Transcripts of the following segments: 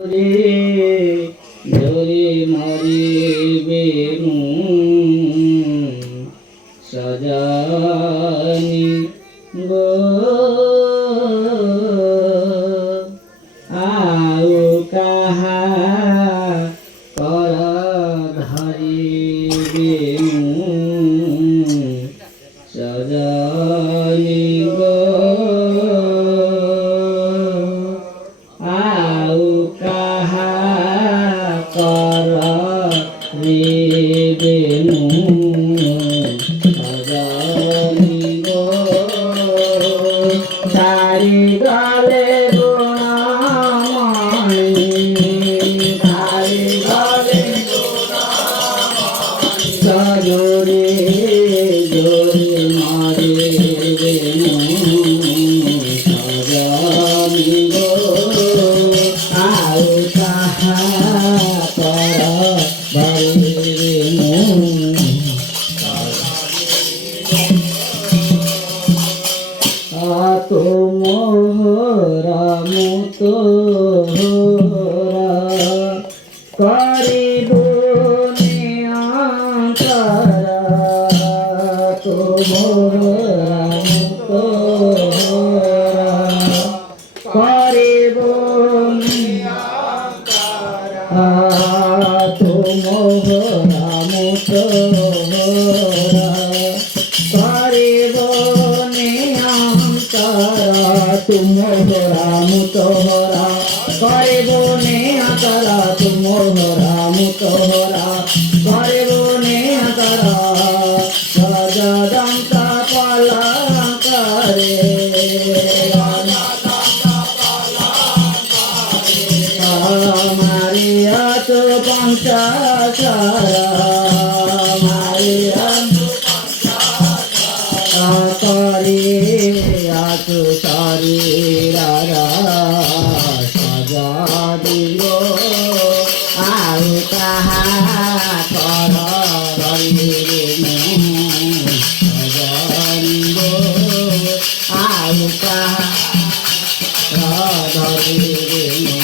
ধরে মরিবে সজানি গো আউ কাহা কর ধরিবে সজানি গো আউ কাহা কর রিবেনু সজানি গো তারি গলে গুণমণি তারি গলে সজোরে জোরে মারিবেনু সজানি গো আউ কাহা কর ধরিবেনু তোমরা মুতোরা করিব নিয়ন্তরা তোমরা মুতোরা করিব নিয়ন্তরা তোমরা মুতোরা করিব তুমোহরা মুতোহরা করিব নেহাতারা তুমোহরা মুতোহরা করিব নেহাতারা সজদন্ত পলঙ্করে মারিয়া তো পঞ্চাশরা মারিয়া করে আছো শরীরা সজাদিব আউ কাহা কর ধরিবেনু সজানিব আউ কাহা ধরিবেনু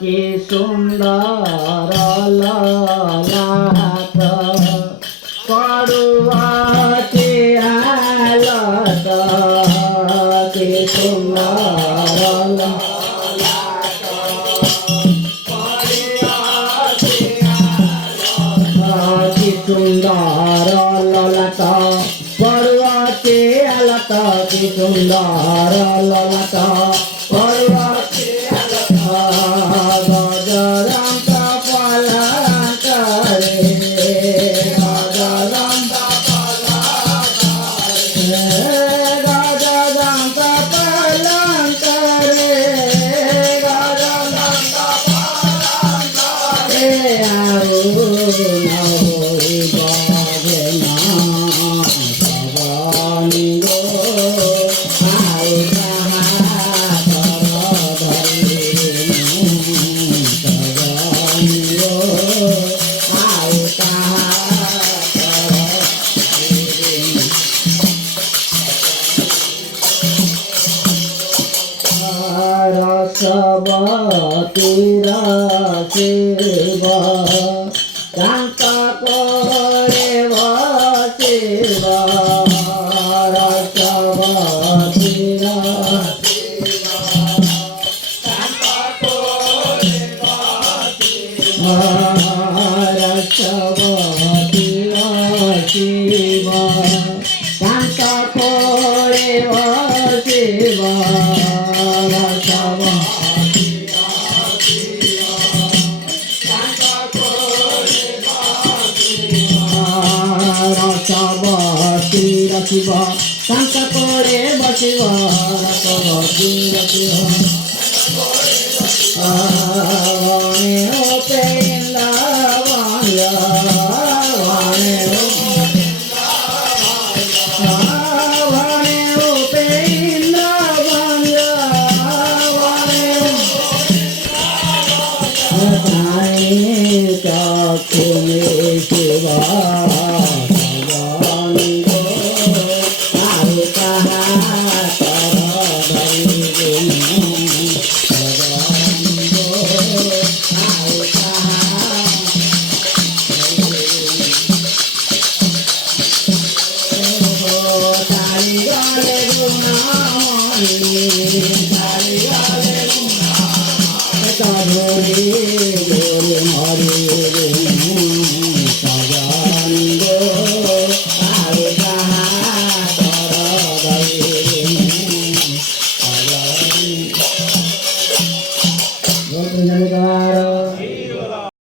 কি সুন্দর লালাত পড়ুয়াতে আলত কি সুন্দর লালাত পড়ুয়াতে আলত কি সুন্দর লালাত পড়ুয়াতে আলত কি সুন্দর লালাত পড়ুয়াতে গজরন্ত পলঙ্করে গজরন্ত পলঙ্করে গজরন্ত পলঙ্করে গজরন্ত পলঙ্করে আউ নহিব না সজানি গো আউ কাহা রসবতীরা শিবা কান্ত করে বসিবা রসবতীরা রসবতীরা শিবা কান্ত করে বসিবা রসবতী রসিব কান্ত করে বসিব রসবতী রসিব Bye. শিব